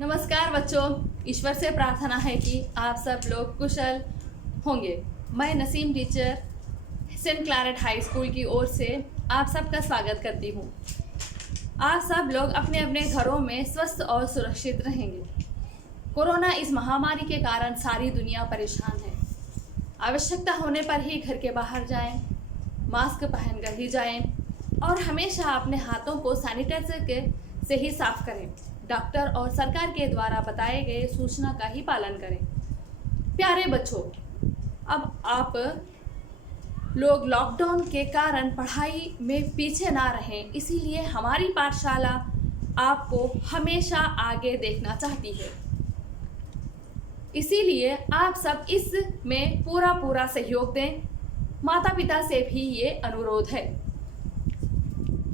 नमस्कार बच्चों, ईश्वर से प्रार्थना है कि आप सब लोग कुशल होंगे। मैं Naseem teacher Saint Claret High School की ओर से आप सबका स्वागत करती हूँ। आप सब लोग अपने अपने घरों में स्वस्थ और सुरक्षित रहेंगे। कोरोना इस महामारी के कारण सारी दुनिया परेशान है। आवश्यकता होने पर ही घर के बाहर जाएं, मास्क पहनकर ही जाएं और हमेशा अपने हाथों को सैनिटाइजर से ही साफ करें। डॉक्टर और सरकार के द्वारा बताए गए सूचना का ही पालन करें। प्यारे बच्चों, अब आप लोग लॉकडाउन के कारण पढ़ाई में पीछे ना रहें, इसीलिए हमारी पाठशाला आपको हमेशा आगे देखना चाहती है। इसीलिए आप सब इसमें पूरा सहयोग दें। माता पिता से भी ये अनुरोध है।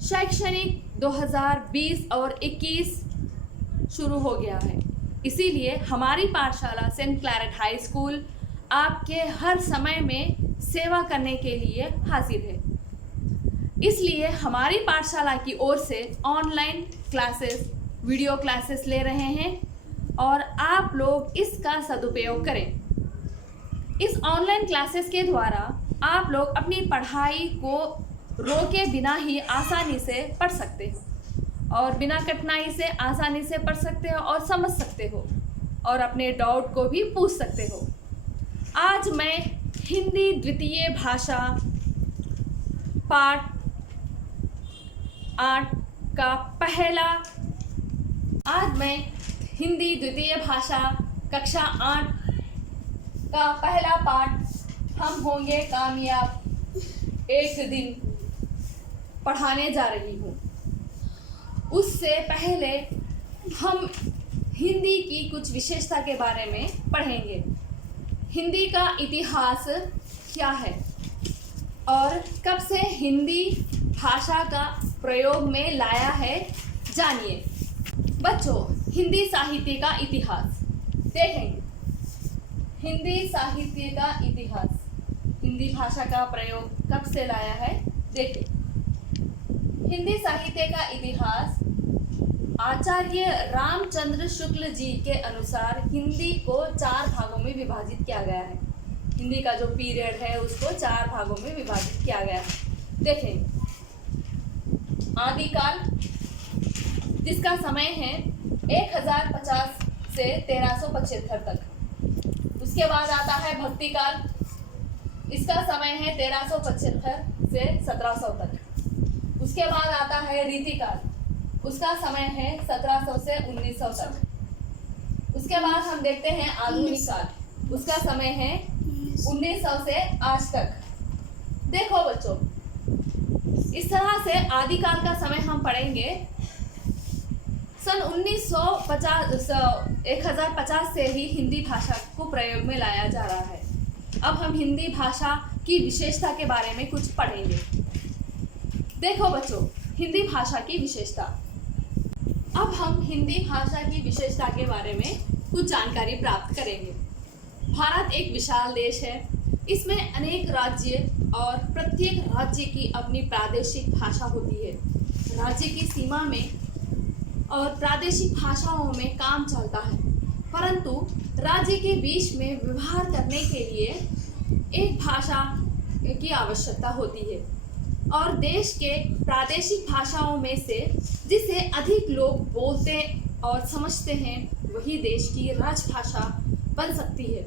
शैक्षणिक 2020 और 21 शुरू हो गया है, इसीलिए हमारी पाठशाला सेंट क्लारेट हाई स्कूल आपके हर समय में सेवा करने के लिए हाजिर है। इसलिए हमारी पाठशाला की ओर से ऑनलाइन क्लासेस, वीडियो क्लासेस ले रहे हैं और आप लोग इसका सदुपयोग करें। इस ऑनलाइन क्लासेस के द्वारा आप लोग अपनी पढ़ाई को रोके बिना ही आसानी से पढ़ सकते हो और बिना कठिनाई से आसानी से पढ़ सकते हो और समझ सकते हो और अपने डाउट को भी पूछ सकते हो। आज मैं हिंदी द्वितीय भाषा पाठ 8 का हिंदी द्वितीय भाषा कक्षा 8 का पहला पाठ हम होंगे कामयाब एक दिन पढ़ाने जा रही हूँ। उससे पहले हम हिंदी की कुछ विशेषता के बारे में पढ़ेंगे। हिंदी का इतिहास क्या है और कब से हिंदी भाषा का प्रयोग में लाया है, जानिए। बच्चों, हिंदी साहित्य का इतिहास देखेंगे। हिंदी साहित्य का इतिहास, हिंदी भाषा का प्रयोग कब से लाया है, देखें। हिंदी साहित्य का इतिहास आचार्य रामचंद्र शुक्ल जी के अनुसार हिंदी को 4 भागों में विभाजित किया गया है। हिंदी का जो पीरियड है उसको 4 भागों में विभाजित किया गया है। देखें, आदिकाल जिसका समय है 1050 से 1375 तक। उसके बाद आता है भक्ति काल, इसका समय है 1375 से 1700 तक। उसके बाद आता है रीतिकाल, उसका समय है 1700 से 1900 तक। उसके बाद हम देखते हैं आधुनिक काल, उसका समय है 1900 से आज तक। देखो बच्चों, इस तरह से आदिकाल का समय हम पढ़ेंगे। सन 1050 से ही हिंदी भाषा को प्रयोग में लाया जा रहा है। अब हम हिंदी भाषा की विशेषता के बारे में कुछ पढ़ेंगे। देखो बच्चों, हिंदी भाषा की विशेषता। अब हम हिंदी भाषा की विशेषता के बारे में कुछ जानकारी प्राप्त करेंगे। भारत एक विशाल देश है। इसमें अनेक राज्य और प्रत्येक राज्य की अपनी प्रादेशिक भाषा होती है। राज्य की सीमा में और प्रादेशिक भाषाओं में काम चलता है, परंतु राज्य के बीच में व्यवहार करने के लिए एक भाषा की आवश्यकता होती है और देश के प्रादेशिक भाषाओं में से जिसे अधिक लोग बोलते और समझते हैं वही देश की राजभाषा बन सकती है।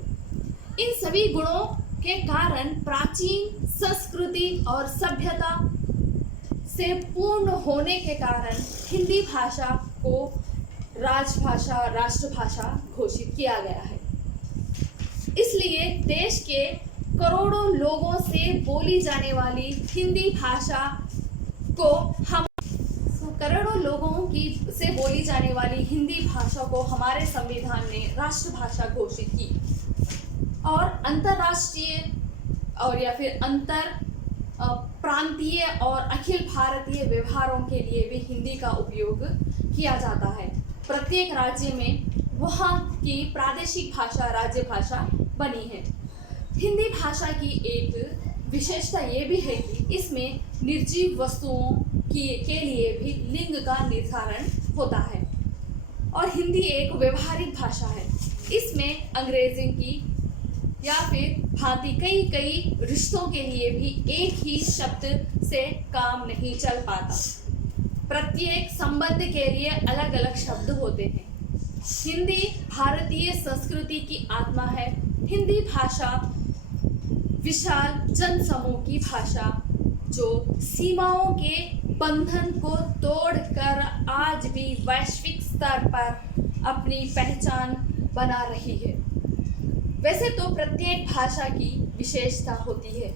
इन सभी गुणों के कारण प्राचीन संस्कृति और सभ्यता से पूर्ण होने के कारण हिंदी भाषा को राजभाषा, राष्ट्रभाषा घोषित किया गया है। इसलिए देश के करोड़ों लोगों से बोली जाने वाली हिंदी भाषा को हमारे संविधान ने राष्ट्रभाषा घोषित की और अंतर्राष्ट्रीय और या फिर अंतर प्रांतीय और अखिल भारतीय व्यवहारों के लिए भी हिंदी का उपयोग किया जाता है। प्रत्येक राज्य में वहाँ की प्रादेशिक भाषा राज्य भाषा बनी है। हिंदी भाषा की एक विशेषता ये भी है कि इसमें निर्जीव वस्तुओं के लिए भी लिंग का निर्धारण होता है और हिंदी एक व्यवहारिक भाषा है। इसमें अंग्रेजी की या फिर भांति कई कई रिश्तों के लिए भी एक ही शब्द से काम नहीं चल पाता। प्रत्येक संबंध के लिए अलग अलग शब्द होते हैं। हिंदी भारतीय संस्कृति की आत्मा है। हिंदी भाषा विशाल जनसमूह की भाषा जो सीमाओं के बंधन को तोड़कर आज भी वैश्विक स्तर पर अपनी पहचान बना रही है। वैसे तो प्रत्येक भाषा की विशेषता होती है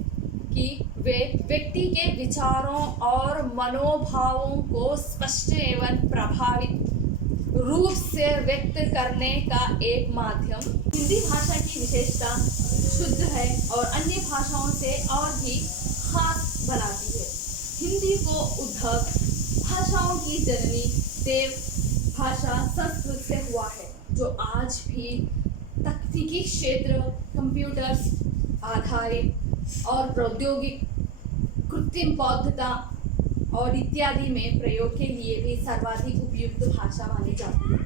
कि वे व्यक्ति के विचारों और मनोभावों को स्पष्ट एवं प्रभावित रूप से व्यक्त करने का एक माध्यम। हिंदी भाषा की विशेषता शुद्ध है और अन्य भाषाओं से और भी खास बनाती है। हिंदी को उद्भव भाषाओं की जननी देव भाषा संस्कृत से हुआ है, जो आज भी तकनीकी क्षेत्र, कंप्यूटर्स आधारित और प्रौद्योगिक कृत्रिम बौद्धता और इत्यादि में प्रयोग के लिए भी सर्वाधिक उपयुक्त भाषा मानी जाती है।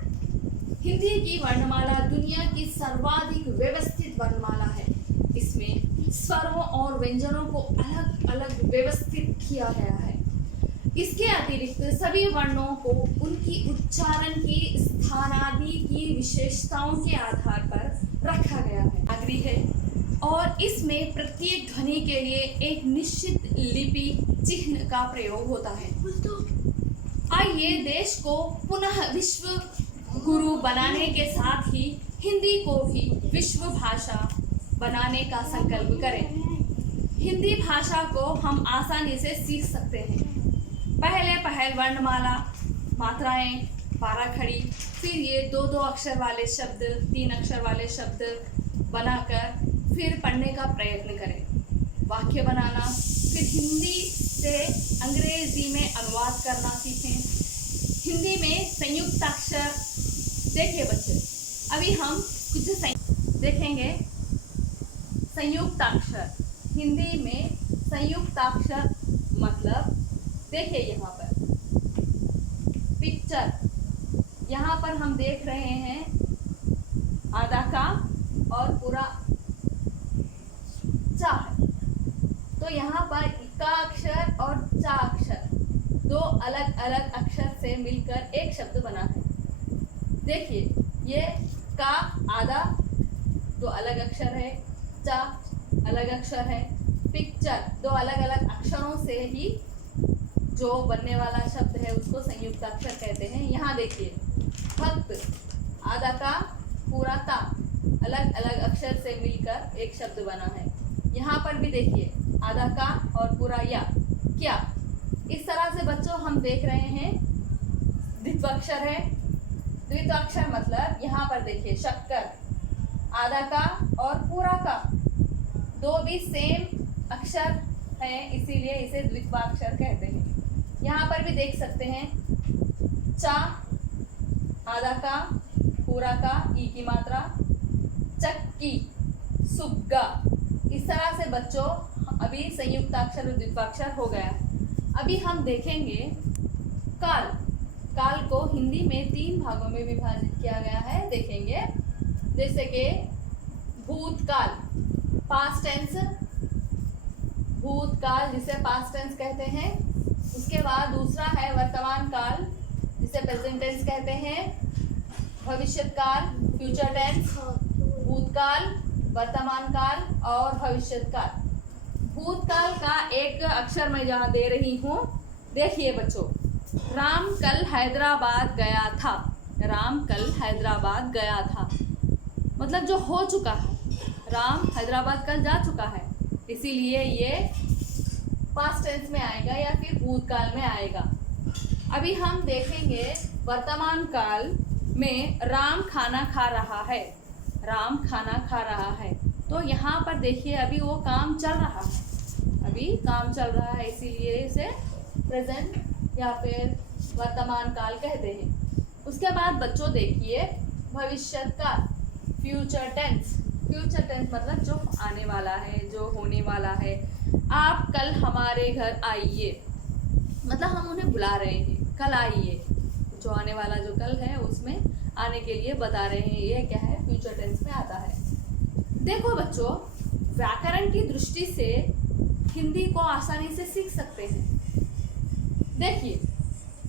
हिंदी की वर्णमाला दुनिया की सर्वाधिक व्यवस्थित वर्णमाला है। इसमें स्वरों और व्यंजनों को अलग अलग व्यवस्थित किया गया है। इसके अतिरिक्त सभी वर्णों को उनकी उच्चारण की स्थानादि की विशेषताओं के आधार पर रखा गया है। नागरी है और इसमें प्रत्येक ध्वनि के लिए एक निश्चित लिपि चिन्ह का प्रयोग होता है। आइए देश को पुनः विश्व गुरु बनाने के साथ ही हिंदी को भी विश्व भाषा बनाने का संकल्प करें। हिंदी भाषा को हम आसानी से सीख सकते हैं। पहल वर्णमाला, मात्राएं, पाराखड़ी, फिर ये 2-2 अक्षर वाले शब्द, 3 अक्षर वाले शब्द बनाकर फिर पढ़ने का प्रयत्न करें। वाक्य बनाना, फिर हिंदी से अंग्रेजी में अनुवाद करना सीखें। हिंदी में संयुक्ताक्षर देखिए बच्चे, अभी हम कुछ देखेंगे। संयुक्ताक्षर, हिंदी में संयुक्ताक्षर मतलब देखिए यहाँ पर पिक्चर, यहाँ पर हम देख रहे हैं आधा का और पूरा चा है। तो यहाँ पर इका अक्षर और चा अक्षर 2 अलग अलग अक्षर से मिलकर एक शब्द बना है। देखिए ये का आधा 2 अलग अक्षर है, चा अलग अक्षर है, पिक्चर 2 अलग अलग अक्षरों से ही जो बनने वाला शब्द है उसको संयुक्ताक्षर कहते हैं। यहाँ देखिए भक्त, आधा का पूरा ता अलग अलग अक्षर से मिलकर एक शब्द बना है। यहाँ पर भी देखिए आधा का और पूरा या क्या। इस तरह से बच्चों हम देख रहे हैं द्वित्वाक्षर है। द्वित्वाक्षर मतलब यहाँ पर देखिए शक्कर, आधा का और पूरा का 2 भी सेम अक्षर है, इसीलिए इसे द्वित्वाक्षर कहते हैं। यहाँ पर भी देख सकते हैं चा, आधा का पूरा का ई की मात्रा, चक्की, सुग्गा। इस तरह से बच्चों अभी संयुक्ताक्षर और द्वित्वाक्षर हो गया। अभी हम देखेंगे काल। काल को हिंदी में 3 भागों में विभाजित किया गया है, देखेंगे। जैसे कि भूतकाल, पास्ट टेंस, भूतकाल जिसे पास्ट टेंस कहते हैं। उसके बाद दूसरा है वर्तमान काल जिसे प्रेजेंट टेंस कहते हैं। भविष्यत काल फ्यूचर टेंस, भूतकाल, वर्तमान काल और भविष्यत काल। भूतकाल का एक अक्षर मैं यहाँ दे रही हूँ, देखिए बच्चों। राम कल हैदराबाद गया था। राम कल हैदराबाद गया था मतलब जो हो चुका है। राम हैदराबाद कल जा चुका है, इसीलिए ये पास्ट टेंस में आएगा या फिर भूतकाल में आएगा। अभी हम देखेंगे वर्तमान काल में राम खाना खा रहा है। राम खाना खा रहा है, तो यहाँ पर देखिए अभी वो काम चल रहा है, अभी काम चल रहा है, इसीलिए इसे प्रेजेंट या फिर वर्तमान काल कहते हैं। उसके बाद बच्चों देखिए भविष्यत काल, फ्यूचर टेंस। फ्यूचर टेंस मतलब जो आने वाला है, जो होने वाला है। आप कल हमारे घर आइए, मतलब हम उन्हें बुला रहे हैं, कल आइए। जो आने वाला जो कल है उसमें आने के लिए बता रहे हैं। ये क्या है, फ्यूचर टेंस में आता है। देखो बच्चों, व्याकरण की दृष्टि से हिंदी को आसानी से सीख सकते हैं। देखिए,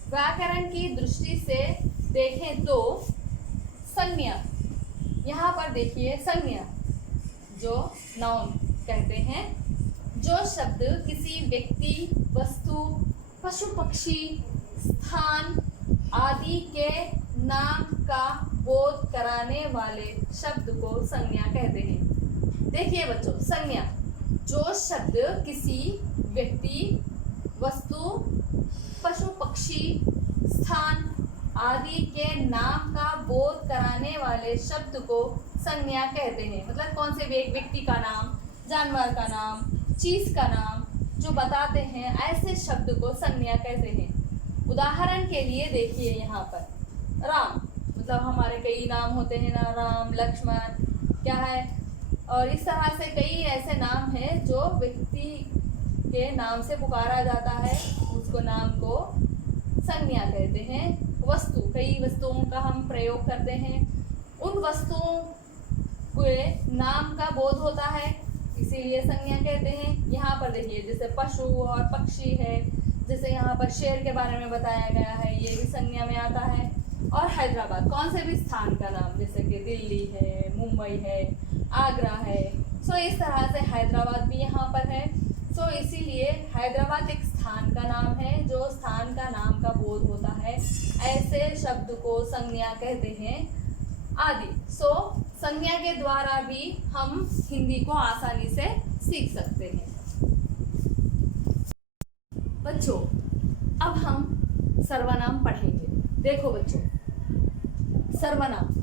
व्याकरण की दृष्टि से देखें तो संज्ञा, यहाँ पर देखिए संज्ञा जो नाउन कहते हैं, जो शब्द किसी व्यक्ति, वस्तु, पशु पक्षी, स्थान आदि के नाम का बोध कराने वाले शब्द को संज्ञा कहते हैं। देखिए बच्चों, संज्ञा जो शब्द किसी व्यक्ति, वस्तु, पशु पक्षी, स्थान आदि के नाम का बोध कराने वाले शब्द को संज्ञा कहते हैं। मतलब कौन से व्यक्ति का नाम, जानवर का नाम, चीज का नाम जो बताते हैं, ऐसे शब्द को संज्ञा कहते हैं। उदाहरण के लिए देखिए यहाँ पर राम, मतलब हमारे कई नाम होते हैं ना, राम, लक्ष्मण, क्या है, और इस तरह से कई ऐसे नाम हैं जो व्यक्ति के नाम से पुकारा जाता है, उसको नाम को संज्ञा कहते हैं। वस्तु, कई वस्तुओं का हम प्रयोग करते हैं, उन वस्तुओं के नाम का बोध होता है, इसीलिए संज्ञा कहते हैं। यहाँ पर देखिए जैसे पशु और पक्षी है, जैसे यहाँ पर शेर के बारे में बताया गया है, ये भी संज्ञा में आता है। और हैदराबाद, कौन से भी स्थान का नाम, जैसे कि दिल्ली है, मुंबई है, आगरा है, सो इस तरह से हैदराबाद भी यहाँ पर है। सो इसीलिए हैदराबाद एक स्थान का नाम है, जो स्थान का नाम का बोध होता है, ऐसे शब्द को संज्ञा कहते हैं आदि। सो संज्ञा के द्वारा भी हम हिंदी को आसानी से सीख सकते हैं। बच्चों, अब हम सर्वनाम पढ़ेंगे। देखो बच्चों, सर्वनाम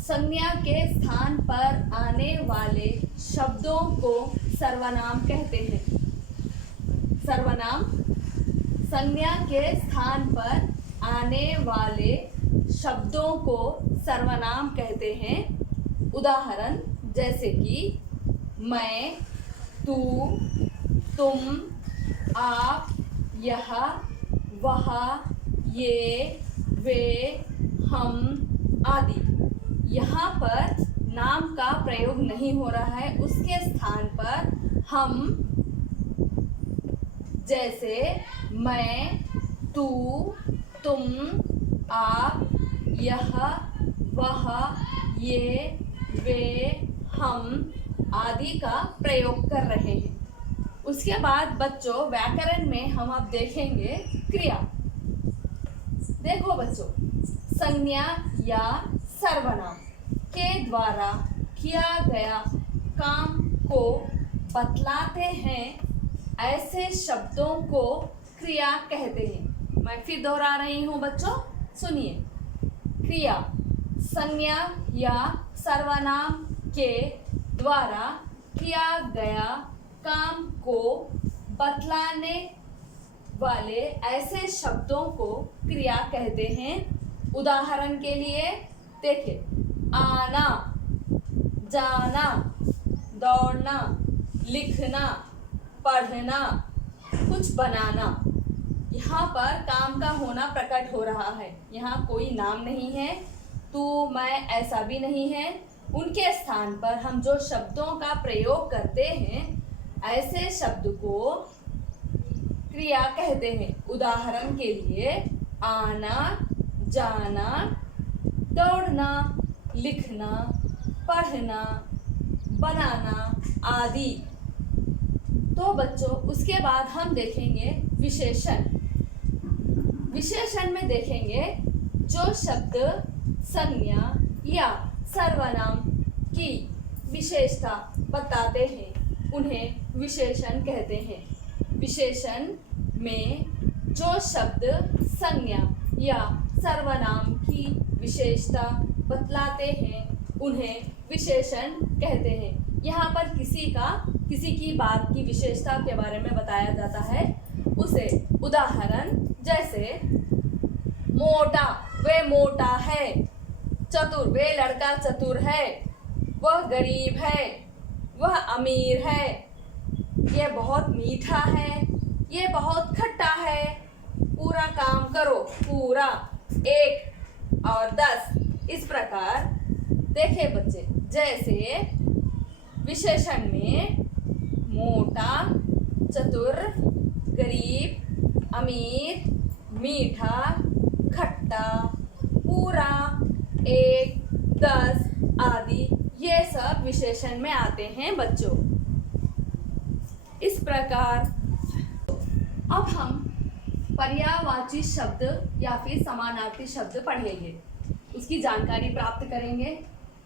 संज्ञा के स्थान पर आने वाले शब्दों को सर्वनाम कहते हैं। सर्वनाम संज्ञा के स्थान पर आने वाले शब्दों को सर्वनाम कहते हैं। उदाहरण जैसे कि मैं, तू, तुम, आप, यह, वह, ये, वे, हम आदि। यहाँ पर नाम का प्रयोग नहीं हो रहा है, उसके स्थान पर हम जैसे मैं, तू, तुम, आप, यह, वह, ये, वे, हम आदि का प्रयोग कर रहे हैं। उसके बाद बच्चों, व्याकरण में हम अब देखेंगे क्रिया। देखो बच्चों, संज्ञा या सर्वनाम के द्वारा किया गया काम को बतलाते हैं, ऐसे शब्दों को क्रिया कहते हैं। मैं फिर दोहरा रही हूँ बच्चों, सुनिए। क्रिया संज्ञा या सर्वनाम के द्वारा किया गया काम को बतलाने वाले ऐसे शब्दों को क्रिया कहते हैं। उदाहरण के लिए देखिए, आना, जाना, दौड़ना, लिखना, पढ़ना, कुछ बनाना। यहाँ पर काम का होना प्रकट हो रहा है, यहाँ कोई नाम नहीं है, तू, मैं ऐसा भी नहीं है। उनके स्थान पर हम जो शब्दों का प्रयोग करते हैं, ऐसे शब्द को क्रिया कहते हैं। उदाहरण के लिए आना, जाना, दौड़ना, लिखना, पढ़ना, बनाना आदि। तो बच्चों, उसके बाद हम देखेंगे विशेषण। विशेषण में देखेंगे जो शब्द संज्ञा या सर्वनाम की विशेषता बताते हैं, उन्हें विशेषण कहते हैं। विशेषण में जो शब्द संज्ञा या सर्वनाम की विशेषता बतलाते हैं, उन्हें विशेषण कहते हैं। यहाँ पर किसी की बात की विशेषता के बारे में बताया जाता है, उसे उदाहरण जैसे मोटा, वे मोटा है। चतुर, वे लड़का चतुर है। वह गरीब है, वह अमीर है। ये बहुत मीठा है, ये बहुत खट्टा है। पूरा काम करो, पूरा। एक और 10 इस प्रकार। देखे बच्चे, जैसे विशेषण में मोटा, चतुर, गरीब, अमीर, मीठा, खट्टा, पूरा, 1, 10 आदि ये सब विशेषण में आते हैं बच्चों। इस प्रकार अब हम पर्यायवाची शब्द या फिर समानार्थी शब्द पढ़ेंगे, उसकी जानकारी प्राप्त करेंगे।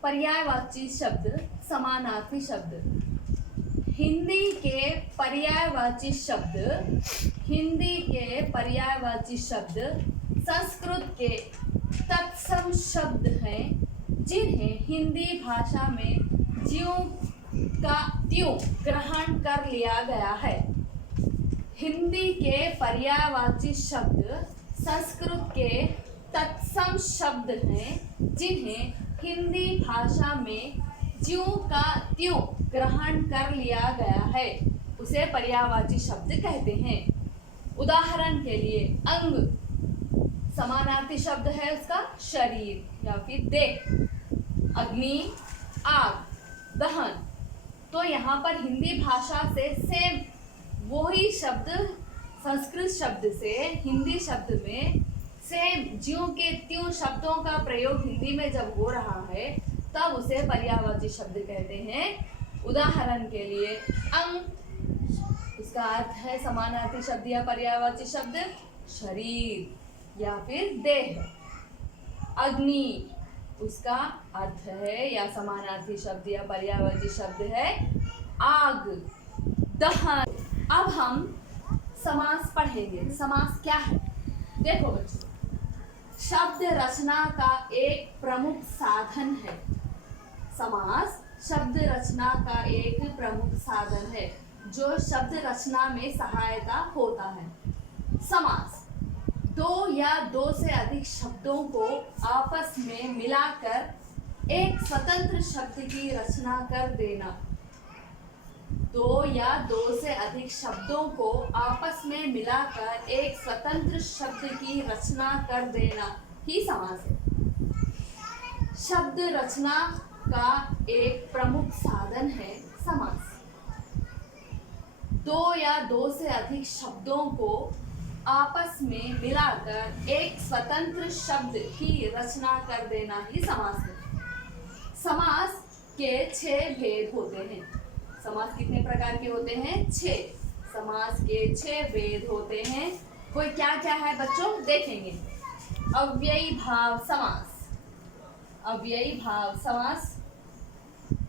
पर्यायवाची शब्द, समानार्थी शब्द। हिंदी के पर्यायवाची शब्द संस्कृत के तत्सम शब्द हैं, जिन्हें हिंदी भाषा में ज्यों का त्यों ग्रहण कर लिया गया है। हिंदी के पर्यायवाची शब्द संस्कृत के तत्सम शब्द हैं, जिन्हें हिंदी भाषा में ज्यों का त्यों ग्रहण कर लिया गया है, उसे पर्यायवाची शब्द कहते हैं। उदाहरण के लिए अंग, समानार्थी शब्द है उसका शरीर या फिर देह। अग्नि, आग, दहन। तो यहाँ पर हिंदी भाषा से सेम वही शब्द संस्कृत शब्द से हिंदी शब्द में सेम ज्यों के त्यों शब्दों का प्रयोग हिंदी में जब हो रहा है तब उसे पर्यायवाची शब्द कहते हैं। उदाहरण के लिए अंग, उसका अर्थ है समानार्थी शब्द या पर्यायवाची शब्द शरीर या फिर देह। अग्नि, उसका अर्थ है या समानार्थी शब्द या पर्यायवाची शब्द है आग। दहन। अब हम समास पढ़ेंगे। समास क्या है? देखो बच्चों, शब्द रचना का एक प्रमुख साधन है। समास शब्द रचना का एक प्रमुख साधन है जो शब्द रचना में सहायता होता है। समास दो या दो से अधिक शब्दों को आपस में मिलाकर एक स्वतंत्र शब्द की रचना कर देना। दो या दो से अधिक शब्दों को आपस में मिलाकर एक स्वतंत्र शब्द की रचना कर देना ही समास है। शब्द रचना का एक प्रमुख साधन है समास। दो या दो से अधिक शब्दों को आपस में मिलाकर एक स्वतंत्र शब्द की रचना कर देना ही समास है। समास के 6 भेद होते हैं। समास कितने प्रकार के होते हैं? 6। समास के 6 भेद होते हैं। कोई क्या क्या है बच्चों देखेंगे। अव्ययी भाव समास, अव्ययी भाव समास,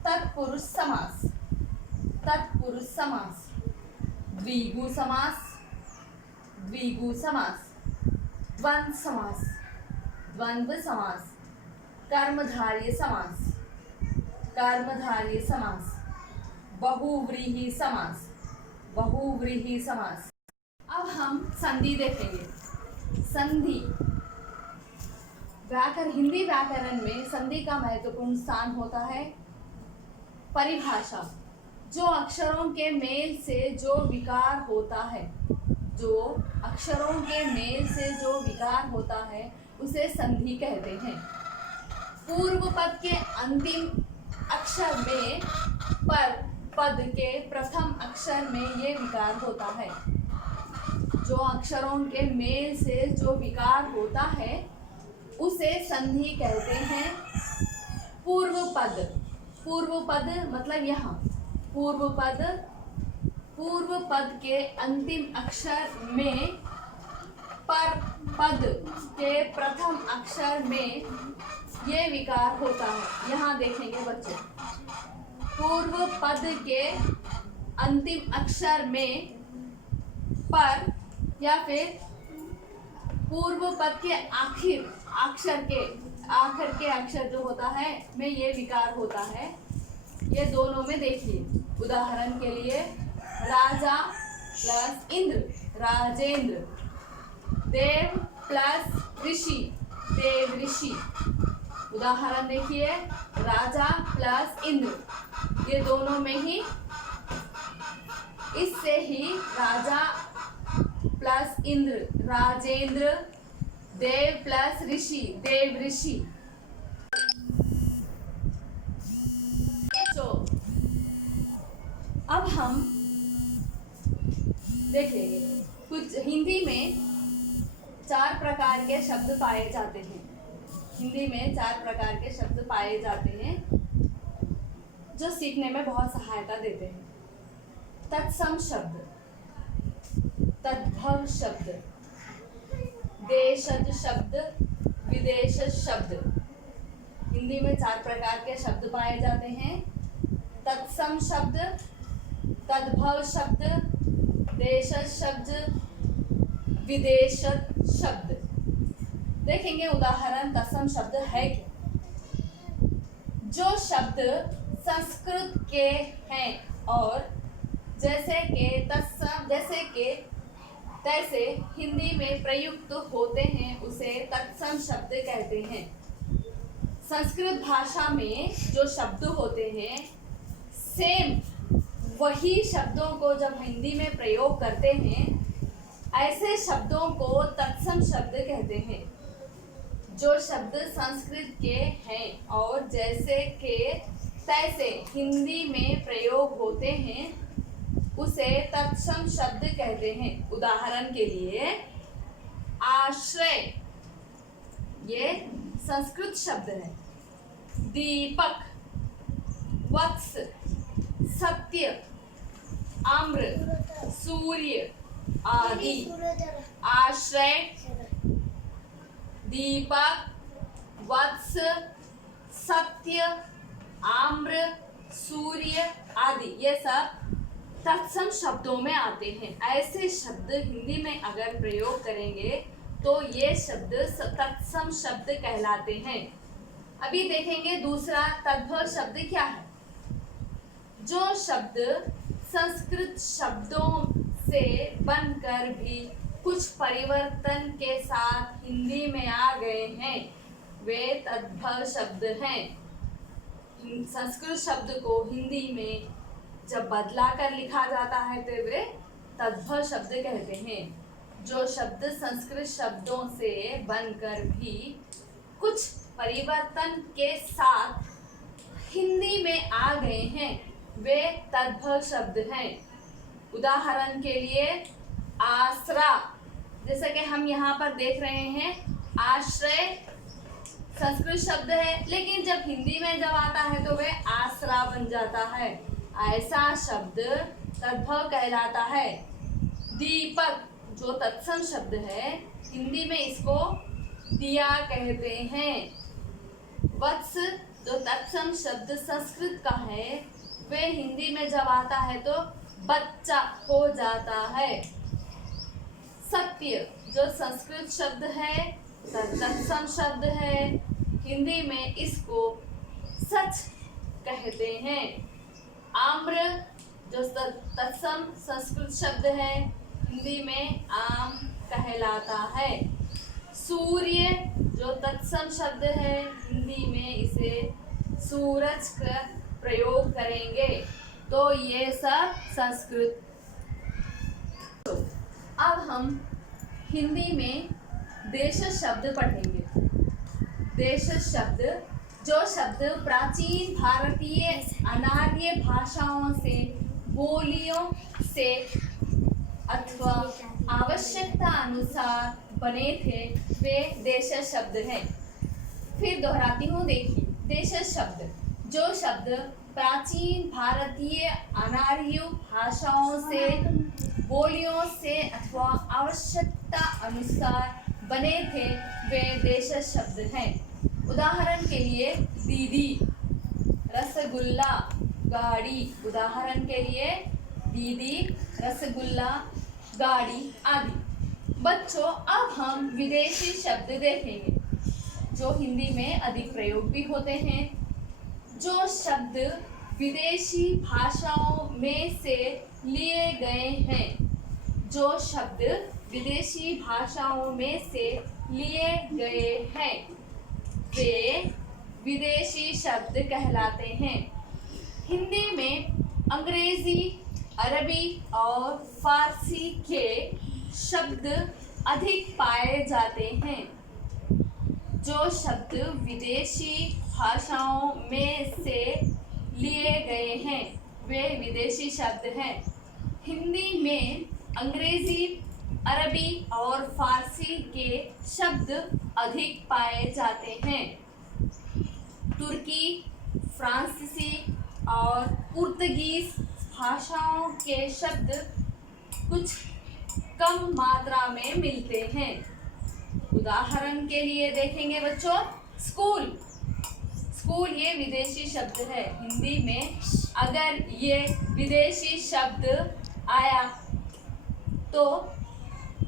तत्पुरुष समास, तत्पुरुष समास, द्विगु समास, द्विगु समास, द्वंद्व समास, द्वंद्व समास, कर्मधारय समास, कर्मधारय समास, बहुव्रीहि समास, बहुव्रीहि समास। अब हम संधि देखेंगे। संधि हिंदी व्याकरण में संधि का महत्वपूर्ण स्थान होता है। परिभाषा, जो अक्षरों के मेल से जो विकार होता है, जो अक्षरों के मेल से जो विकार होता है उसे संधि कहते हैं। पूर्व पद के अंतिम अक्षर में पर पद के प्रथम अक्षर में ये विकार होता है। जो अक्षरों के मेल से जो विकार होता है उसे संधि कहते हैं। पूर्व पद, पूर्व पद मतलब यहाँ पूर्व पद के अंतिम अक्षर में पर पद के प्रथम अक्षर में ये विकार होता है। यहाँ देखेंगे बच्चे, पूर्व पद के अंतिम अक्षर में पर या फिर पूर्व पद के आखिर के अक्षर जो होता है में ये विकार होता है। ये दोनों में देखिए, उदाहरण के लिए राजा प्लस इंद्र, राजेंद्र। देव प्लस ऋषि, देव ऋषि। उदाहरण देखिए, राजा प्लस इंद्र, ये दोनों में ही इससे ही राजा प्लस इंद्र, राजेंद्र, देव प्लस ऋषि, देव ऋषि। बच्चों, अब हम देख लेंगे कुछ हिंदी में 4 प्रकार के शब्द पाए जाते हैं। हिंदी में 4 प्रकार के शब्द पाए जाते हैं जो सीखने में बहुत सहायता देते हैं। तत्सम शब्द, तद्भव शब्द, देशज शब्द, विदेशज शब्द। हिंदी में 4 प्रकार के शब्द पाए जाते हैं। तत्सम शब्द, तद्भव शब्द, देशज शब्द, विदेशज शब्द। देखेंगे उदाहरण। तत्सम शब्द है क्या? जो शब्द संस्कृत के हैं और जैसे के तत्सम, जैसे के तैसे हिंदी में प्रयुक्त होते हैं उसे तत्सम शब्द कहते हैं। संस्कृत भाषा में जो शब्द होते हैं सेम वही शब्दों को जब हिंदी में प्रयोग करते हैं, ऐसे शब्दों को तत्सम शब्द कहते हैं। जो शब्द संस्कृत के हैं और जैसे के तैसे हिंदी में प्रयोग होते हैं उसे तत्सम शब्द कहते हैं। उदाहरण के लिए आश्रय, ये संस्कृत शब्द है। दीपक, वत्स, सत्य, आम्र, सूर्य आदि। आश्रय, दीपक, वत्स, सत्य, आम्र, सूर्य आदि, ये सब तत्सम शब्दों में आते हैं। ऐसे शब्द हिंदी में अगर प्रयोग करेंगे तो ये शब्द तत्सम शब्द कहलाते हैं। अभी देखेंगे दूसरा तद्भव शब्द क्या है। जो शब्द संस्कृत शब्दों से बनकर भी कुछ परिवर्तन के साथ हिंदी में आ गए हैं वे तद्भव शब्द हैं। संस्कृत शब्द को हिंदी में जब बदला कर लिखा जाता है तो वे तद्भव शब्द कहते हैं। जो शब्द संस्कृत शब्दों से बनकर भी कुछ परिवर्तन के साथ हिंदी में आ गए हैं वे तद्भव शब्द हैं। उदाहरण के लिए आसरा, जैसे कि हम यहाँ पर देख रहे हैं आश्रय संस्कृत शब्द है, लेकिन जब हिंदी में जब आता है तो वह आसरा बन जाता है। ऐसा शब्द तद्भव कहलाता है। दीपक जो तत्सम शब्द है हिंदी में इसको दिया कहते हैं। वत्स जो तत्सम शब्द संस्कृत का है वे हिंदी में जब आता है तो बच्चा हो जाता है। सत्य जो संस्कृत शब्द है तत्सम शब्द है, हिंदी में इसको सच कहते हैं। आम्र जो तत्सम संस्कृत शब्द है हिंदी में आम कहलाता है। सूर्य जो तत्सम शब्द है हिंदी में इसे सूरज का प्रयोग करेंगे। तो ये सब संस्कृत। तो अब हम हिंदी में देश शब्द पढ़ेंगे। देश शब्द जो शब्द प्राचीन भारतीय अनार्य भाषाओं से, बोलियों से अथवा आवश्यकता अनुसार बने थे वे देश शब्द हैं। फिर दोहराती हूँ, देखिए। देश शब्द जो शब्द प्राचीन भारतीय अनार्य भाषाओं से, बोलियों से अथवा आवश्यकता अनुसार बने थे वे देश शब्द हैं। उदाहरण के लिए दीदी, रसगुल्ला, गाड़ी। उदाहरण के लिए दीदी, रसगुल्ला, गाड़ी आदि। बच्चों, अब हम विदेशी शब्द देखेंगे जो हिंदी में अधिक प्रयोग भी होते हैं। जो शब्द विदेशी भाषाओं में से लिए गए हैं, जो शब्द विदेशी भाषाओं में से लिए गए हैं वे विदेशी शब्द कहलाते हैं। हिंदी में अंग्रेजी, अरबी और फारसी के शब्द अधिक पाए जाते हैं। जो शब्द विदेशी भाषाओं में से लिए गए हैं वे विदेशी शब्द हैं। हिंदी में अंग्रेजी, अरबी और फारसी के शब्द अधिक पाए जाते हैं। तुर्की, फ्रांसीसी और पुर्तगीज भाषाओं के शब्द कुछ कम मात्रा में मिलते हैं। उदाहरण के लिए देखेंगे बच्चों, स्कूल। स्कूल ये विदेशी शब्द है। हिंदी में अगर ये विदेशी शब्द आया तो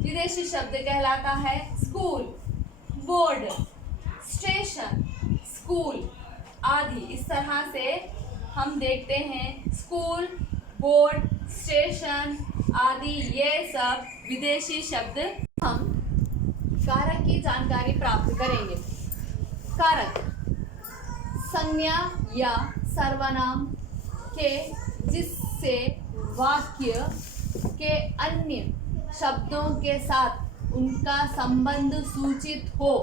विदेशी शब्द कहलाता है स्कूल। बोर्ड, स्टेशन, स्कूल आदि इस तरह से हम देखते हैं स्कूल, बोर्ड, स्टेशन आदि ये सब विदेशी शब्द। हम कारक की जानकारी प्राप्त करेंगे। कारक संज्ञा या सर्वनाम के जिससे वाक्य के अन्य शब्दों के साथ उनका संबंध सूचित हो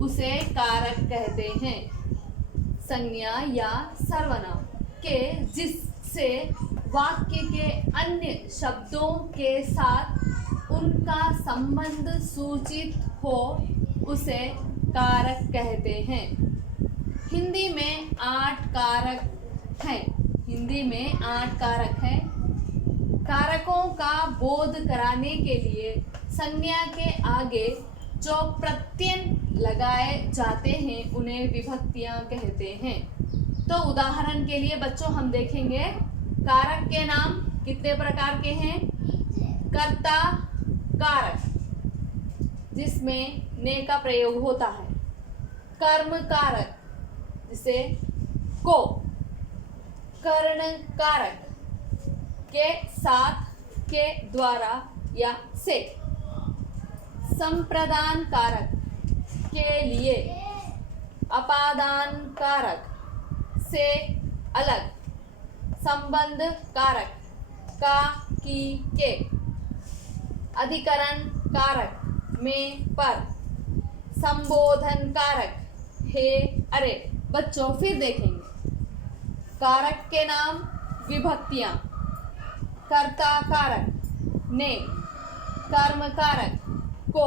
उसे कारक कहते हैं। संज्ञा या सर्वनाम के जिससे वाक्य के अन्य शब्दों के साथ उनका संबंध सूचित हो उसे कारक कहते हैं। हिंदी में 8 कारक हैं। हिंदी में 8 कारक हैं। कारकों का बोध कराने के लिए संज्ञा के आगे जो प्रत्यय लगाए जाते हैं उन्हें विभक्तियां कहते हैं। तो उदाहरण के लिए बच्चों हम देखेंगे कारक के नाम कितने प्रकार के हैं। कर्ता कारक जिसमें ने का प्रयोग होता है। कर्म कारक जिसे को। कर्ण कारक के साथ, के द्वारा या से। संप्रदान कारक के लिए। अपादान कारक से अलग। संबंध कारक का, की, के। अधिकरण कारक में, पर। संबोधन कारक हे, अरे। बच्चों फिर देखेंगे कारक के नाम विभक्तियां। कर्ता कारक ने। कर्म कारक को।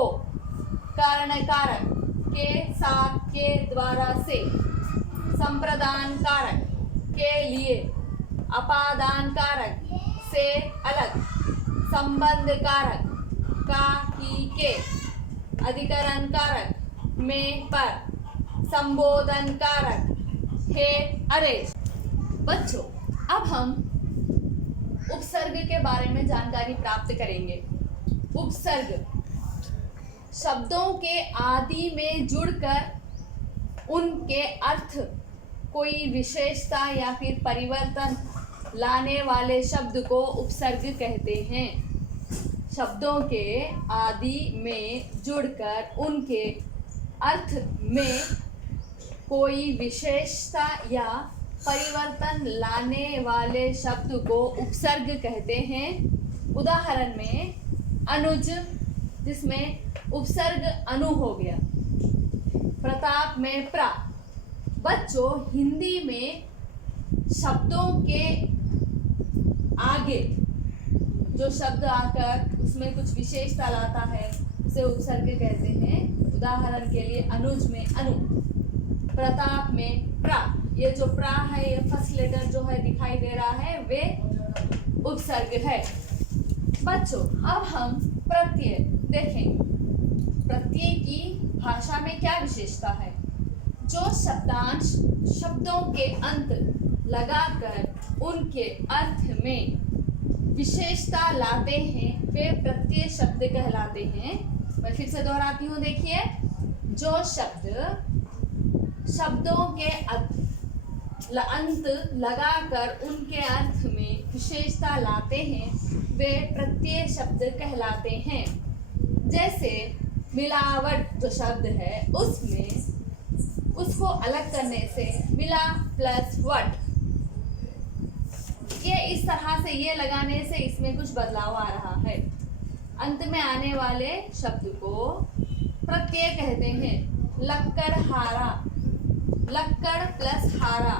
कर्ण कारक के साथ, के द्वारा से। संप्रदान कारक के लिए। अपादान कारक से अलग। संबंध कारक का, की, के। अधिकरण कारक में, पर। संबोधन कारक हे, अरे। बच्चों अब हम उपसर्ग के बारे में जानकारी प्राप्त करेंगे। उपसर्ग शब्दों के आदि में जुड़कर उनके अर्थ कोई विशेषता या फिर परिवर्तन लाने वाले शब्द को उपसर्ग कहते हैं। शब्दों के आदि में जुड़कर उनके अर्थ में कोई विशेषता या परिवर्तन लाने वाले शब्द को उपसर्ग कहते हैं। उदाहरण में अनुज जिसमें उपसर्ग अनु हो गया। प्रताप में प्रा। बच्चों हिंदी में शब्दों के आगे जो शब्द आकर उसमें कुछ विशेषता लाता है उसे उपसर्ग कहते हैं। उदाहरण के लिए अनुज में अनु, प्रताप में प्रा। ये जो प्रा है ये फर्स्ट लेटर जो है दिखाई दे रहा है वे उपसर्ग है। बच्चों अब हम प्रत्यय देखेंगे। प्रत्यय की भाषा में क्या विशेषता है। जो शब्दांश शब्दों के अंत लगाकर उनके अर्थ में विशेषता लाते हैं वे प्रत्यय शब्द कहलाते हैं। मैं फिर से दोहराती हूँ, देखिए। जो शब्द शब्दों के अंत लगाकर उनके अर्थ में विशेषता लाते हैं वे प्रत्यय शब्द कहलाते हैं। जैसे मिलावट जो शब्द है उसमें उसको अलग करने से मिला प्लस वट, ये इस तरह से ये लगाने से इसमें कुछ बदलाव आ रहा है। अंत में आने वाले शब्द को प्रत्यय कहते हैं। लक्कड़हारा, लक्कड़ प्लस हारा,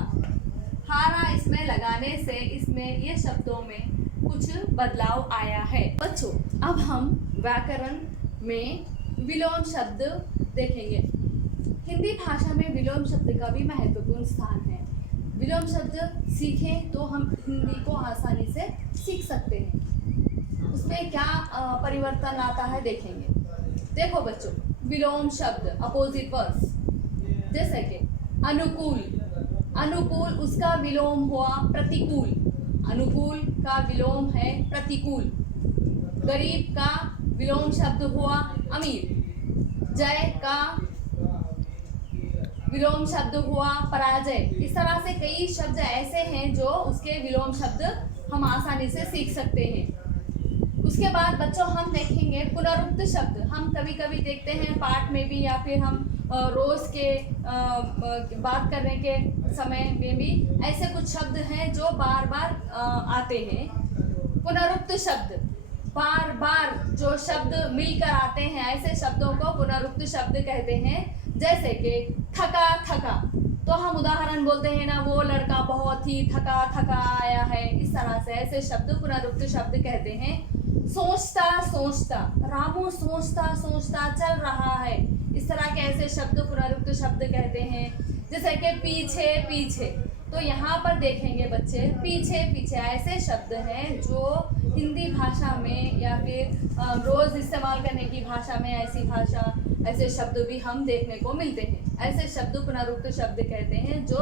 हारा इसमें लगाने से इसमें ये शब्दों में कुछ बदलाव आया है। बच्चों अब हम व्याकरण में विलोम शब्द देखेंगे। हिंदी भाषा में विलोम शब्द का भी महत्वपूर्ण स्थान है। विलोम शब्द सीखें तो हम हिंदी को आसानी से सीख सकते हैं। उसमें क्या परिवर्तन आता है देखेंगे। देखो बच्चों, विलोम शब्द अपोजिट वर्ड्स, जैसे कि अनुकूल, अनुकूल उसका विलोम हुआ प्रतिकूल, अनुकूल का विलोम है प्रतिकूल। गरीब का विलोम शब्द हुआ अमीर, जय का विलोम शब्द हुआ पराजय। इस तरह से कई शब्द ऐसे हैं जो उसके विलोम शब्द हम आसानी से सीख सकते हैं। उसके बाद बच्चों हम देखेंगे पुनरुक्त शब्द। हम कभी कभी देखते हैं पाठ में भी या फिर हम रोज के बात करने के समय में भी ऐसे कुछ शब्द हैं जो बार बार आते हैं। पुनरुक्त शब्द, बार बार जो शब्द मिलकर आते हैं ऐसे शब्दों को पुनरुक्त शब्द कहते हैं। जैसे कि थका थका, तो हम उदाहरण बोलते हैं ना, वो लड़का बहुत ही थका थका आया है। इस तरह से ऐसे शब्द पुनरुक्त शब्द कहते हैं। सोचता सोचता, रामू सोचता सोचता चल रहा है। इस तरह के ऐसे शब्द पुनरुक्त शब्द कहते हैं। जैसे कि पीछे पीछे, तो यहाँ पर देखेंगे बच्चे, पीछे पीछे ऐसे शब्द हैं जो हिंदी भाषा में या फिर रोज इस्तेमाल करने की भाषा में ऐसे शब्द भी हम देखने को मिलते हैं। ऐसे शब्द पुनरुक्त शब्द कहते हैं जो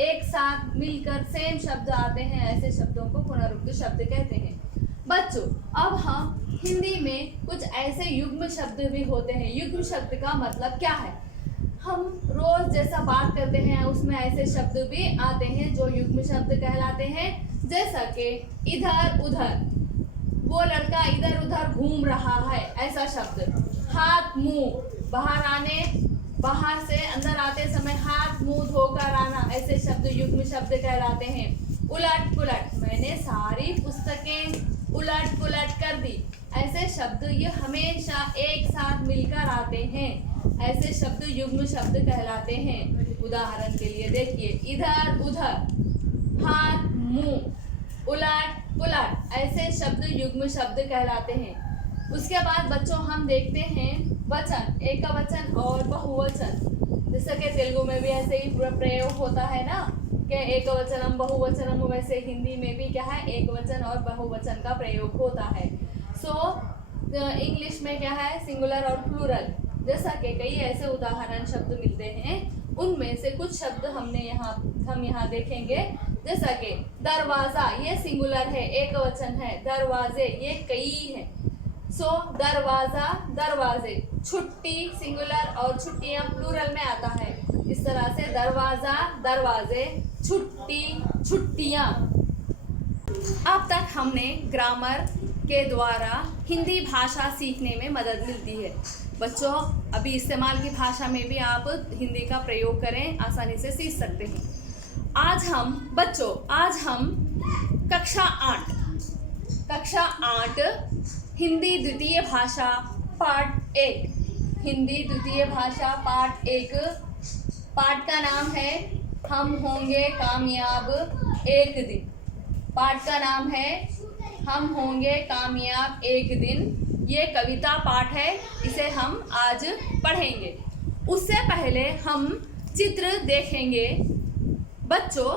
एक साथ मिलकर सेम शब्द आते हैं। ऐसे शब्दों को पुनरुक्त शब्द कहते हैं। बच्चों अब हम हिंदी में कुछ ऐसे युग्म शब्द भी होते हैं। युग्म शब्द का मतलब क्या है? हम रोज जैसा बात करते हैं उसमें ऐसे शब्द भी आते हैं जो युग्म शब्द कहलाते हैं। जैसा कि इधर उधर, वो लड़का इधर उधर घूम रहा है, ऐसा शब्द। हाथ मुंह, बाहर से अंदर आते समय हाथ मुंह धोकर आना, ऐसे शब्द युग्म शब्द कहलाते हैं। उलट पुलट, मैंने सारी पुस्तकें उलट पुलट कर दी, ऐसे शब्द ये हमेशा एक साथ मिलकर आते हैं। ऐसे शब्द युग्म शब्द कहलाते हैं। उदाहरण के लिए देखिए, इधर उधर, हाथ मुंह, उलट पुलट, ऐसे शब्द युग्म शब्द कहलाते हैं। उसके बाद बच्चों हम देखते हैं वचन, एकवचन और बहुवचन। जैसे कि तेलुगु में भी ऐसे ही प्रयोग होता है ना कि एकवचनम बहुवचनम, वैसे हिंदी में भी क्या है, एकवचन और बहुवचन का प्रयोग होता है। इंग्लिश में क्या है, सिंगुलर और प्लूरल। जैसा कि कई ऐसे उदाहरण शब्द मिलते हैं, उनमें से कुछ शब्द हम यहाँ देखेंगे। जैसा कि दरवाजा, ये सिंगुलर है, एकवचन है। दरवाजे ये कई है। दरवाजा दरवाजे। छुट्टी सिंगुलर और छुट्टियां प्लूरल में आता है। इस तरह से दरवाजा दरवाजे, छुट्टी छुट्टियां। अब तक हमने ग्रामर के द्वारा हिंदी भाषा सीखने में मदद मिलती है। बच्चों अभी इस्तेमाल की भाषा में भी आप हिंदी का प्रयोग करें, आसानी से सीख सकते हैं। आज हम कक्षा 8 हिंदी द्वितीय भाषा पाठ 1, हिंदी द्वितीय भाषा पाठ 1, पाठ का नाम है हम होंगे कामयाब एक दिन। पाठ का नाम है हम होंगे कामयाब एक दिन। ये कविता पाठ है, इसे हम आज पढ़ेंगे। उससे पहले हम चित्र देखेंगे। बच्चों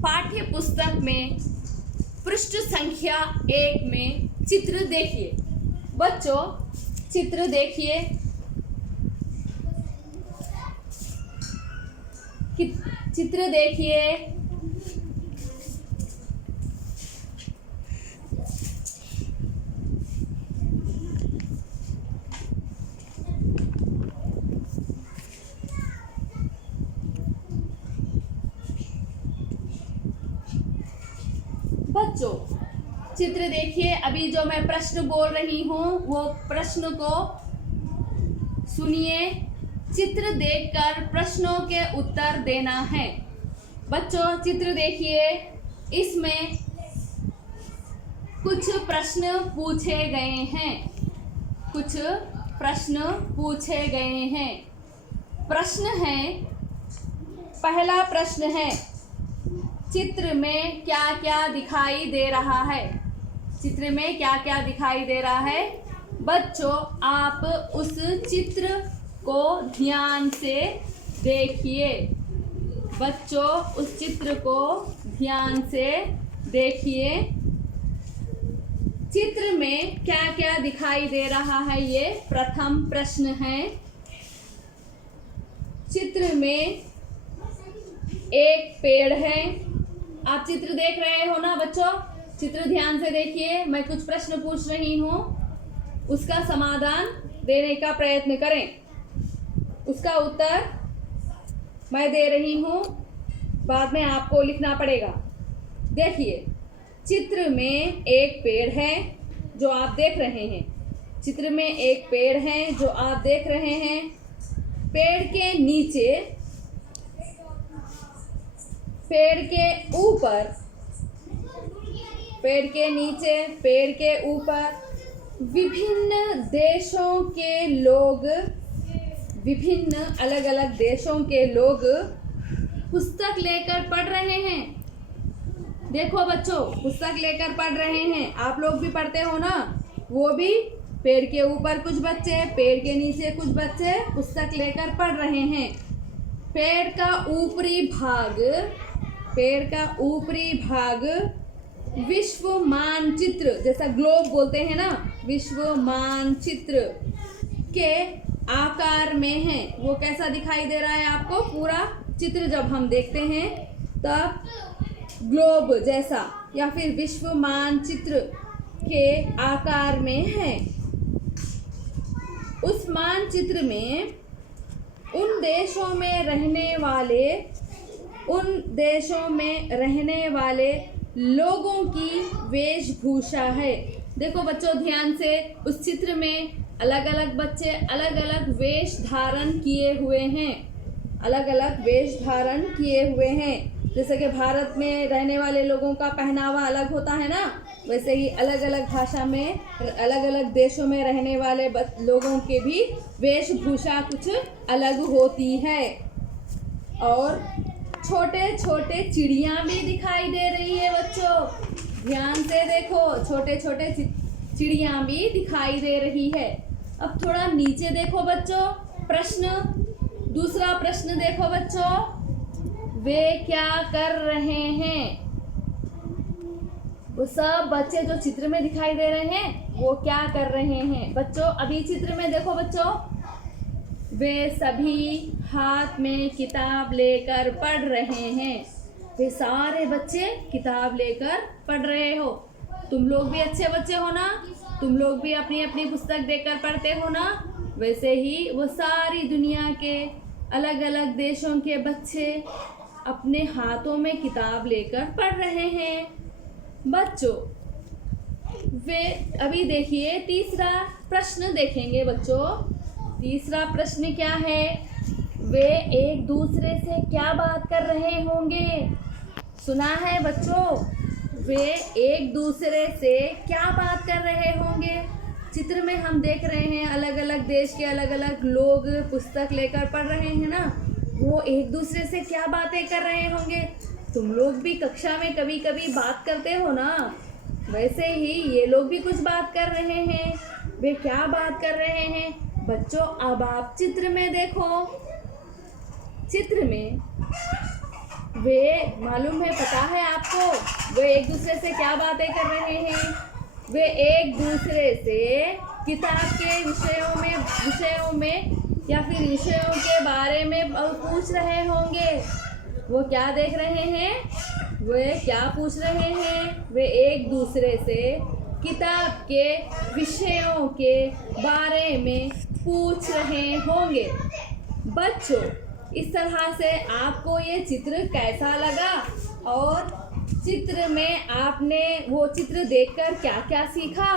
पाठ्य पुस्तक में पृष्ठ संख्या 1 में चित्र देखिए। बच्चों चित्र देखिए, चित्र देखिए। बच्चों चित्र देखिए। अभी जो मैं प्रश्न बोल रही हूँ वो प्रश्न को सुनिए। चित्र देखकर प्रश्नों के उत्तर देना है। बच्चों चित्र देखिए, इसमें कुछ प्रश्न पूछे गए हैं। कुछ प्रश्न पूछे गए हैं। प्रश्न है, पहला प्रश्न है, चित्र में क्या क्या दिखाई दे रहा है? चित्र में क्या क्या दिखाई दे रहा है? बच्चों, आप उस चित्र को ध्यान से देखिए। बच्चों, उस चित्र को ध्यान से देखिए। चित्र में क्या क्या दिखाई दे रहा है, ये प्रथम प्रश्न है। चित्र में एक पेड़ है। आप चित्र देख रहे हो ना बच्चों? चित्र ध्यान से देखिए। मैं कुछ प्रश्न पूछ रही हूँ, उसका समाधान देने का प्रयत्न करें। उसका उत्तर मैं दे रही हूँ, बाद में आपको लिखना पड़ेगा। देखिए, चित्र में एक पेड़ है जो आप देख रहे हैं। चित्र में एक पेड़ है जो आप देख रहे हैं। पेड़ के नीचे, पेड़ के ऊपर, पेड़ के नीचे, पेड़ के ऊपर विभिन्न देशों के लोग, विभिन्न अलग अलग देशों के लोग पुस्तक लेकर पढ़ रहे हैं। देखो बच्चों, पुस्तक लेकर पढ़ रहे हैं। आप लोग भी पढ़ते हो ना? वो भी पेड़ के ऊपर कुछ बच्चे, पेड़ के नीचे कुछ बच्चे पुस्तक लेकर पढ़ रहे हैं। पेड़ का ऊपरी भाग, पेड़ का ऊपरी भाग विश्व मानचित्र, जैसा ग्लोब बोलते हैं ना, विश्व मानचित्र के आकार में है। वो कैसा दिखाई दे रहा है आपको? पूरा चित्र जब हम देखते हैं तब ग्लोब जैसा या फिर विश्व मानचित्र के आकार में है। उस मानचित्र में उन देशों में रहने वाले, उन देशों में रहने वाले लोगों की वेशभूषा है। देखो बच्चों, ध्यान से, उस चित्र में अलग अलग बच्चे अलग अलग वेश धारण किए हुए हैं। अलग अलग वेश धारण किए हुए हैं। जैसे कि भारत में रहने वाले लोगों का पहनावा अलग होता है ना, वैसे ही अलग अलग भाषा में, अलग अलग देशों में रहने वाले लोगों के भी वेशभूषा कुछ अलग होती है। और छोटे छोटे चिड़िया भी दिखाई दे रही है बच्चों। ध्यान से देखो, छोटे छोटे चिड़िया भी दिखाई दे रही है। अब थोड़ा नीचे देखो बच्चों, प्रश्न, दूसरा प्रश्न देखो बच्चों, वे क्या कर रहे हैं? वो सब बच्चे जो चित्र में दिखाई दे रहे हैं वो क्या कर रहे हैं? बच्चों, अभी चित्र में देखो बच्चों, वे सभी हाथ में किताब लेकर पढ़ रहे हैं। वे सारे बच्चे किताब लेकर पढ़ रहे हो। तुम लोग भी अच्छे बच्चे हो ना? तुम लोग भी अपनी अपनी पुस्तक देकर पढ़ते हो ना? वैसे ही वो सारी दुनिया के अलग अलग देशों के बच्चे अपने हाथों में किताब लेकर पढ़ रहे हैं। बच्चों, वे अभी देखिए तीसरा प्रश्न देखेंगे बच्चों। तीसरा प्रश्न क्या है? वे एक दूसरे से क्या बात कर रहे होंगे? सुना है बच्चों? वे एक दूसरे से क्या बात कर रहे होंगे? चित्र में हम देख रहे हैं अलग अलग देश के अलग अलग लोग पुस्तक लेकर पढ़ रहे हैं ना, वो एक दूसरे से क्या बातें कर रहे होंगे? तुम लोग भी कक्षा में कभी कभी बात करते हो ना, वैसे ही ये लोग भी कुछ बात कर रहे हैं। वे क्या बात कर रहे हैं? बच्चों, अब आप चित्र में देखो। चित्र में वे, मालूम है, पता है आपको, वे एक दूसरे से क्या बातें कर रहे हैं? वे एक दूसरे से किताब के विषयों में या फिर विषयों के बारे में पूछ रहे होंगे। वो क्या देख रहे हैं? वे क्या पूछ रहे हैं? वे एक दूसरे से किताब के विषयों के बारे में पूछ रहे होंगे। बच्चों, इस तरह से आपको ये चित्र कैसा लगा? और चित्र में आपने वो चित्र देखकर क्या क्या सीखा,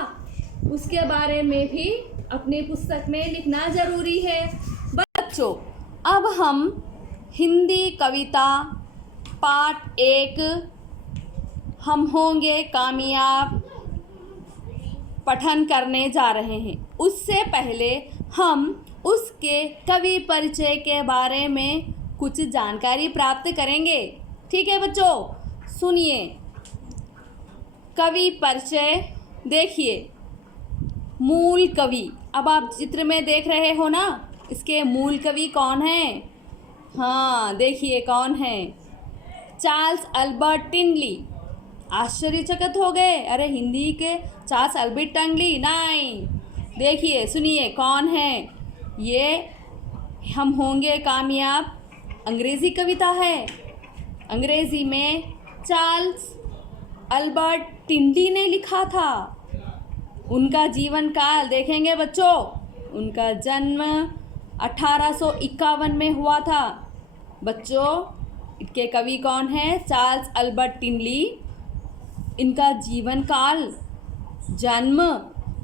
उसके बारे में भी अपनी पुस्तक में लिखना ज़रूरी है। बच्चों, अब हम हिंदी कविता पाठ 1 हम होंगे कामयाब पठन करने जा रहे हैं। उससे पहले हम उसके कवि परिचय के बारे में कुछ जानकारी प्राप्त करेंगे। ठीक है बच्चों, सुनिए। कवि परिचय देखिए। मूल कवि, अब आप चित्र में देख रहे हो ना, इसके मूल कवि कौन है? हाँ, देखिए कौन है? Charles Albert Tinley. आश्चर्यचकित हो गए, अरे हिंदी के चार्ल्स अल्बर्ट टिनली? नहीं, देखिए सुनिए कौन है ये। हम होंगे कामयाब अंग्रेजी कविता है। अंग्रेजी में चार्ल्स अल्बर्ट टिनली ने लिखा था। उनका जीवन काल देखेंगे बच्चों। उनका जन्म 1851 में हुआ था। बच्चों, इनके कवि कौन है? Charles Albert Tinley. इनका जीवन काल, जन्म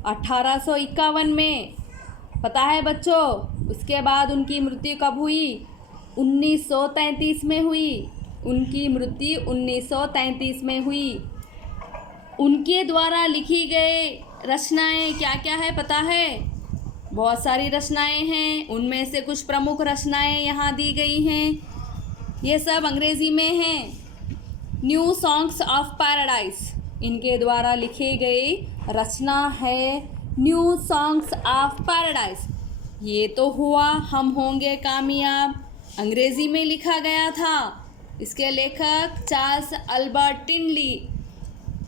1851 में, पता है बच्चों? उसके बाद उनकी मृत्यु कब हुई? 1933 में हुई। उनकी मृत्यु 1933 में हुई। उनके द्वारा लिखी गए रचनाएं क्या क्या है पता है? बहुत सारी रचनाएं हैं। उनमें से कुछ प्रमुख रचनाएं यहाँ दी गई हैं। ये सब अंग्रेजी में हैं। न्यू सॉन्ग्स ऑफ पैराडाइज इनके द्वारा लिखे गए रचना है। New songs of paradise. ये तो हुआ हम होंगे कामयाब, अंग्रेजी में लिखा गया था। इसके लेखक चार्ल्स अल्बर्ट टिनली।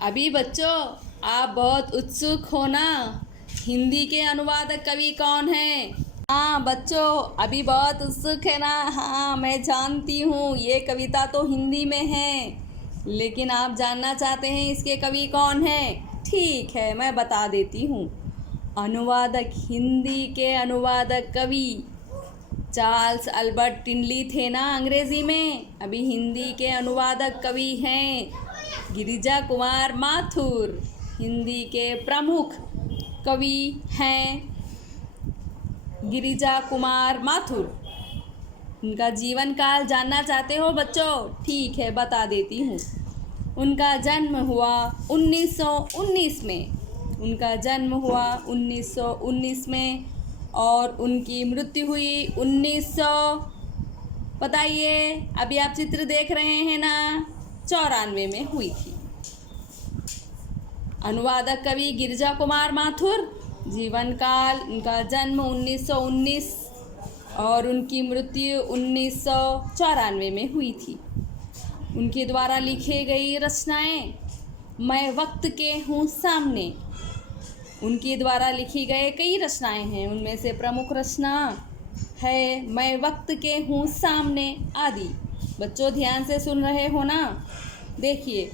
अभी बच्चों, आप बहुत उत्सुक हो ना, हिंदी के अनुवादक कवि कौन है? हाँ बच्चों, अभी बहुत उत्सुक है ना। हाँ, मैं जानती हूँ ये कविता तो हिंदी में है, लेकिन आप जानना चाहते हैं इसके कवि कौन है। ठीक है, मैं बता देती हूँ। अनुवादक, हिंदी के अनुवादक कवि चार्ल्स अल्बर्ट टिनली थे ना अंग्रेजी में। अभी हिंदी के अनुवादक कवि हैं गिरिजा कुमार माथुर। हिंदी के प्रमुख कवि हैं गिरिजा कुमार माथुर। उनका जीवन काल जानना चाहते हो बच्चों? ठीक है, बता देती हूँ। उनका जन्म हुआ 1919 में। उनका जन्म हुआ 1919 में और उनकी मृत्यु हुई 1900, बताइए, अभी आप चित्र देख रहे हैं ना, 94 में हुई थी। अनुवादक कवि गिरिजा कुमार माथुर। जीवन काल, उनका जन्म 1919 और उनकी मृत्यु 1994 में हुई थी। उनके द्वारा लिखे गई रचनाएं, मैं वक्त के हूँ सामने। उनके द्वारा लिखी गए कई रचनाएं हैं। उनमें से प्रमुख रचना है मैं वक्त के हूँ सामने आदि। बच्चों, ध्यान से सुन रहे हो ना? देखिए,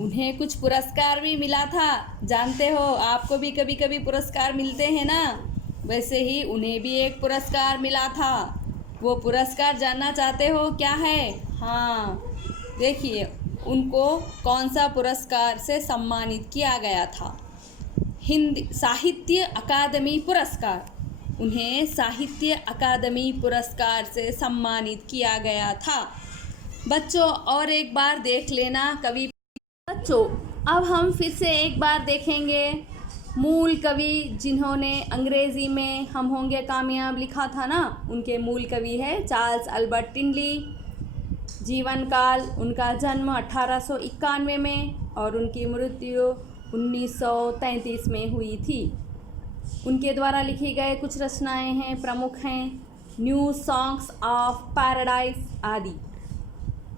उन्हें कुछ पुरस्कार भी मिला था। जानते हो, आपको भी कभी कभी पुरस्कार मिलते हैं ना, वैसे ही उन्हें भी एक पुरस्कार मिला था। वो पुरस्कार जानना चाहते हो क्या है? हाँ, देखिए, उनको कौन सा पुरस्कार से सम्मानित किया गया था? हिंदी साहित्य अकादमी पुरस्कार। उन्हें साहित्य अकादमी पुरस्कार से सम्मानित किया गया था। बच्चों, और एक बार देख लेना कवि। बच्चों, अब हम फिर से एक बार देखेंगे मूल कवि जिन्होंने अंग्रेजी में हम होंगे कामयाब लिखा था ना। उनके मूल कवि है चार्ल्स अल्बर्ट टिनली। जीवन काल, उनका जन्म 1891 में और उनकी मृत्यु 1933 में हुई थी। उनके द्वारा लिखी गए कुछ रचनाएं हैं, प्रमुख हैं न्यू सॉन्ग्स ऑफ पैराडाइज आदि।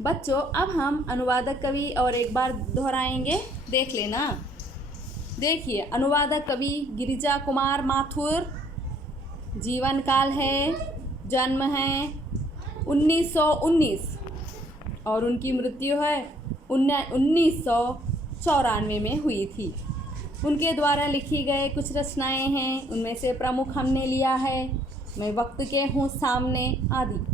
बच्चों, अब हम अनुवादक कवि और एक बार दोहराएंगे, देख लेना। देखिए, अनुवादक कवि गिरिजा कुमार माथुर। जीवन काल है, जन्म है 1919 और उनकी मृत्यु है 1994 में हुई थी। उनके द्वारा लिखी गए कुछ रचनाएं हैं। उनमें से प्रमुख हमने लिया है मैं वक्त के हूँ सामने आदि।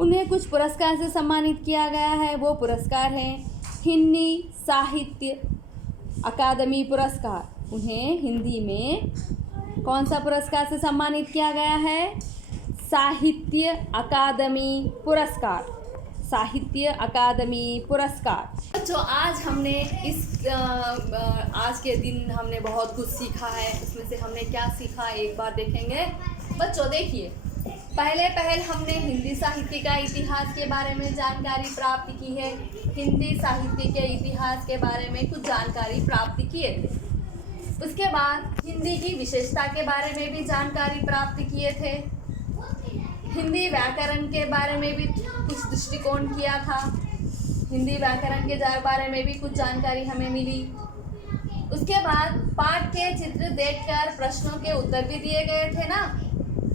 उन्हें कुछ पुरस्कार से सम्मानित किया गया है। वो पुरस्कार हैं हिंदी साहित्य अकादमी पुरस्कार। उन्हें हिंदी में कौन सा पुरस्कार से सम्मानित किया गया है? साहित्य अकादमी पुरस्कार। साहित्य अकादमी पुरस्कार। बच्चों, आज हमने आज के दिन हमने बहुत कुछ सीखा है। उसमें से हमने क्या सीखा एक बार देखेंगे। बच्चों देखिए, पहले हमने हिंदी साहित्य का इतिहास के बारे में जानकारी प्राप्त की है। हिंदी साहित्य के इतिहास के बारे में कुछ जानकारी प्राप्त किए थे। उसके बाद हिंदी की विशेषता के बारे में भी जानकारी प्राप्त किए थे। हिंदी व्याकरण के बारे में भी कुछ दृष्टिकोण किया था। हिंदी व्याकरण के बारे में भी कुछ जानकारी हमें मिली। उसके बाद पाठ के चित्र देखकर प्रश्नों के उत्तर भी दिए गए थे ना।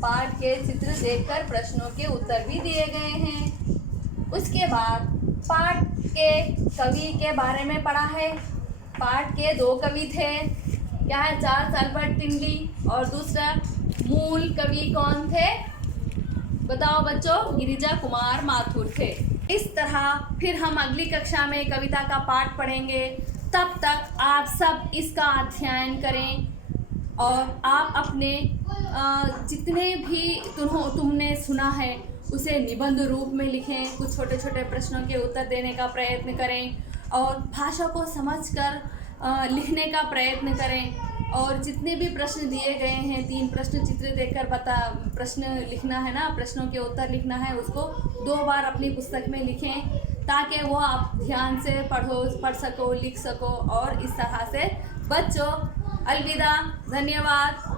पाठ के चित्र देखकर प्रश्नों के उत्तर भी दिए गए हैं। उसके बाद पाठ के कवि के बारे में पढ़ा है। पाठ के 2 कवि थे, क्या है, चार्ल्स अल्बर्ट टिनली और दूसरा मूल कवि कौन थे? बताओ बच्चों, गिरिजा कुमार माथुर थे। इस तरह फिर हम अगली कक्षा में कविता का पाठ पढ़ेंगे। तब तक आप सब इसका अध्ययन करें और आप अपने जितने भी तुमने सुना है उसे निबंध रूप में लिखें। कुछ छोटे छोटे प्रश्नों के उत्तर देने का प्रयत्न करें और भाषा को समझकर लिखने का प्रयत्न करें। और जितने भी प्रश्न दिए गए हैं, 3 प्रश्न चित्र देखकर प्रश्न लिखना है ना, प्रश्नों के उत्तर लिखना है, उसको 2 बार अपनी पुस्तक में लिखें ताकि वो आप ध्यान से पढ़ सको, लिख सको। और इस तरह से बच्चों, अलविदा, धन्यवाद।